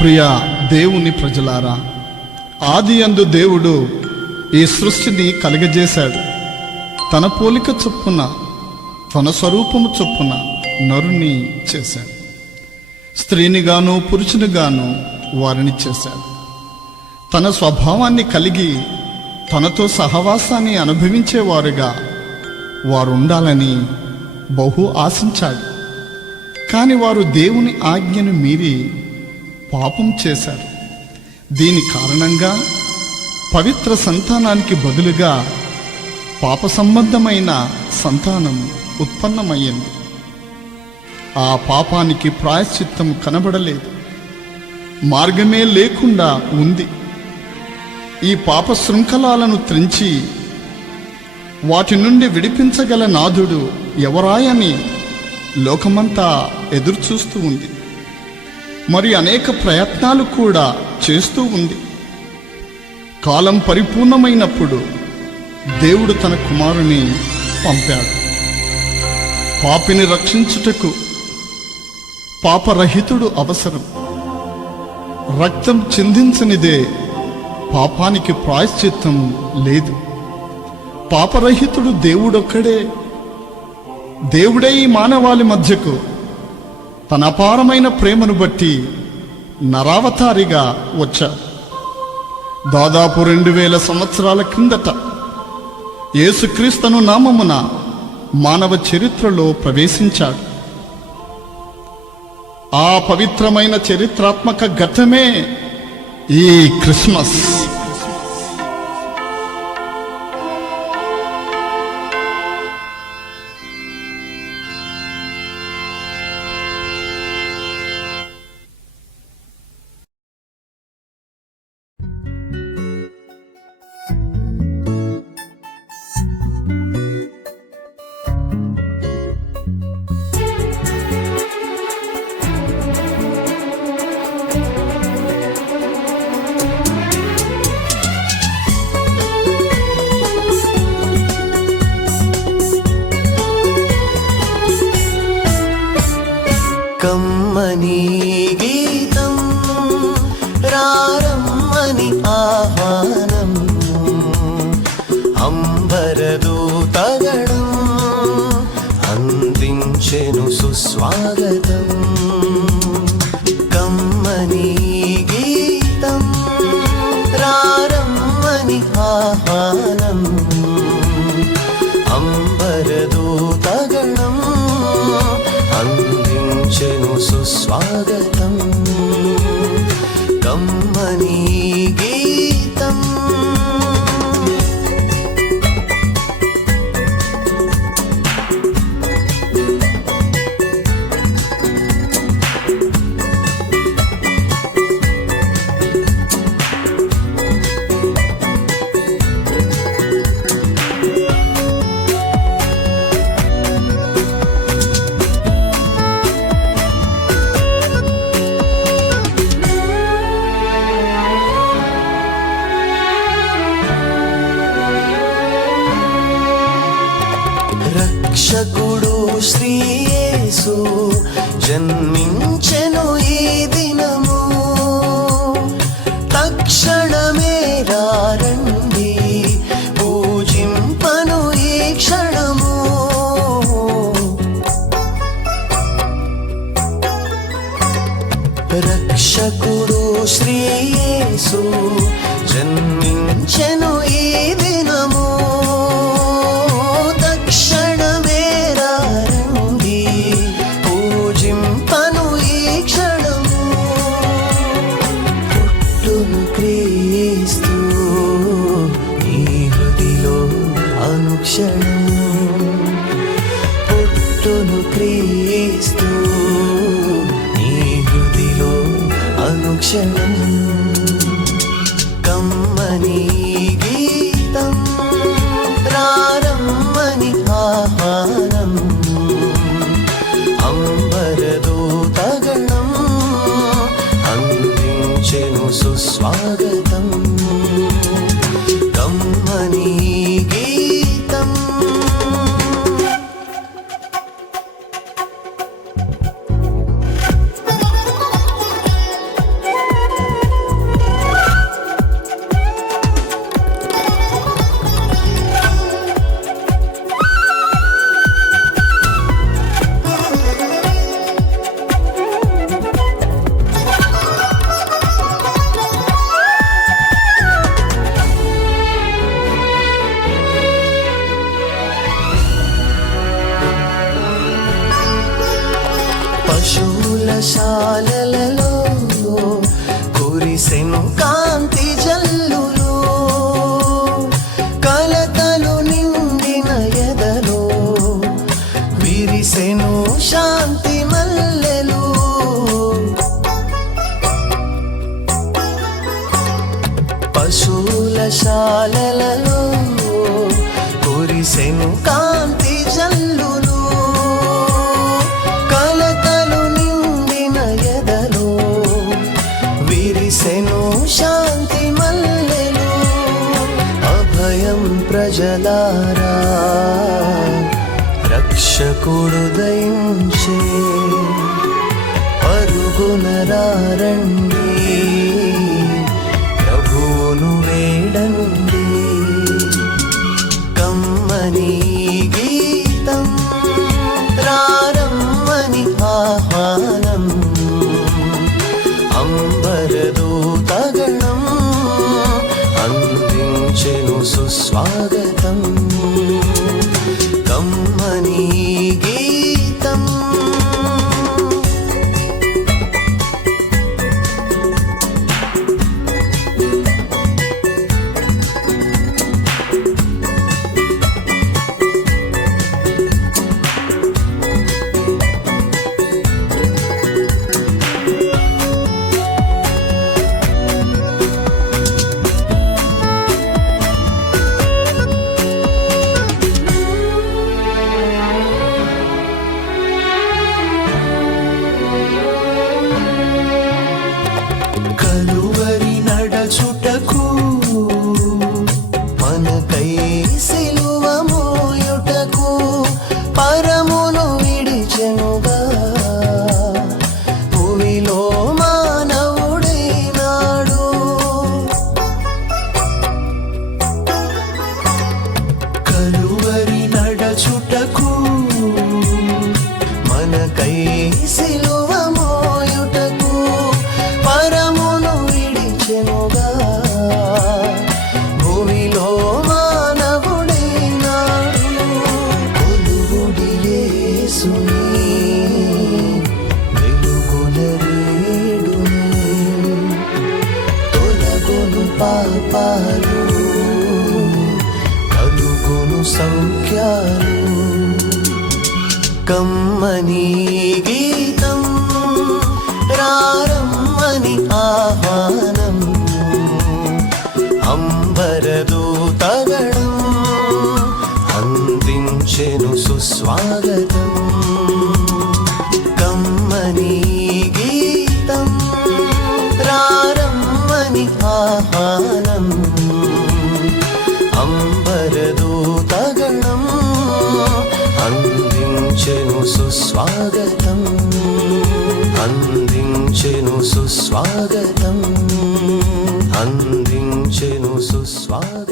ప్రియ దేవుని ప్రజలారా, ఆదియందు దేవుడు ఈ సృష్టిని కలుగజేశాడు. తన పోలిక చొప్పున, తన స్వరూపము చొప్పున నరుని చేశాడు. స్త్రీనిగాను పురుషునిగాను వారిని చేశాడు. తన స్వభావాన్ని కలిగి తనతో సహవాసాన్ని అనుభవించేవారుగా వారు ఉండాలని బహు ఆశించాడు. కాని వారు దేవుని ఆజ్ఞను మీరి పాపం చేశారు. దీని కారణంగా పవిత్ర సంతానానికి బదులుగా పాప సంబంధమైన సంతానం ఉత్పన్నమయ్యింది. ఆ పాపానికి ప్రాయశ్చిత్తం కనబడలేదు, మార్గమే లేకుండా ఉంది. ఈ పాప శృంఖలాలను త్రెంచి వాటి నుండి విడిపించగల నాథుడు ఎవరాయని లోకమంతా ఎదురుచూస్తూ ఉంది. మరి అనేక ప్రయత్నాలు కూడా చేస్తూ ఉంది. కాలం పరిపూర్ణమైనప్పుడు దేవుడు తన కుమారుని పంపాడు. పాపిని రక్షించుటకు పాపరహితుడు అవసరం. రక్తం చిందించనిదే పాపానికి ప్రాయశ్చిత్తం లేదు. పాపరహితుడు దేవుడొక్కడే. దేవుడే ఈ మానవాళి మధ్యకు తన అపారమైన ప్రేమను బట్టి నరావతారిగా వచ్చాడు. దాదాపు 2000 సంవత్సరాల కిందట యేసుక్రీస్తును నామమున మానవ చరిత్రలో ప్రవేశించాడు. ఆ పవిత్రమైన చరిత్రాత్మక ఘట్టమే ఈ క్రిస్మస్. కమ్మని గీతం రారమ్మని ఆహ్వానం, అంబరదూతగణం అందించెను సుస్వాగతం. కమ్మని గీతం రారమ్మని ఆహ్వానం, అంబరదూతగణం అందించెను సుస్వాగతం. కమ్మని గీతం. రక్షకుడు శ్రీ యేసు జన్మించెను ఈ దినము, తక్షణమే రండి పూజింపను ఈ క్షణము. రక్షకుడు శ్రీ యేసు జన్మించెను ఈ దినము, క్రీస్తు నీ హృదిలో అనుక్షణం. పుట్టును క్రీస్తు నీ హృదిలో అనుక్షణం. కమ్మని గీతం రారమ్మని ఆహ్వానం, అంబరదూతగణం అందించెను సుస్వాగతం. కమ్మని గీతం. పర్ణశాలలలో కురిసెను కాంతి జల్లులు, కలతలు నిండిన ఎదలో విరిసెను శాంతి మల్లెలు. పశువుల శాలలలో కురిసెను కాంతి జల్లులు, కలతలు నిండిన ఎదలో విరిసెను శాంతి మల్లెలు. అభయం ప్రజలారా రక్షకుడు దయించే, పరుగునరారండి ప్రభువును వేడండి. కమ్మని గీతం రారమ్మని ఆహ్వానం, అంబరదూతగణం అందించెను సుస్వాగతం. కమ్మని గీతం కలువరి నడచుటకు మనకై సిలువ మోయుటకు పరమును విడిచెనుగా భూమిలో మానవుడైనాడు. కలువరి నడచుటకు మనకై సిలువ మోయుటకు పరమును విడిచెనుగా భూమిలో మానవుడైనాడు. కొలువుడి యేసుని వెలుగుల రేడుని, తొలగును పాపాలు కలుగును సౌఖ్యాలు. కమ్మని గీతం రారమ్మని ఆహ్వానం, అంబరదూతగణం అందించెను సుస్వాగతం. కమ్మని గీతం రారమ్మని ఆహ్వానం, అంబరదూతగణం అందించెను సుస్వాగతం. అందించెను సుస్వాగతం, అందించెను సుస్వాగతం.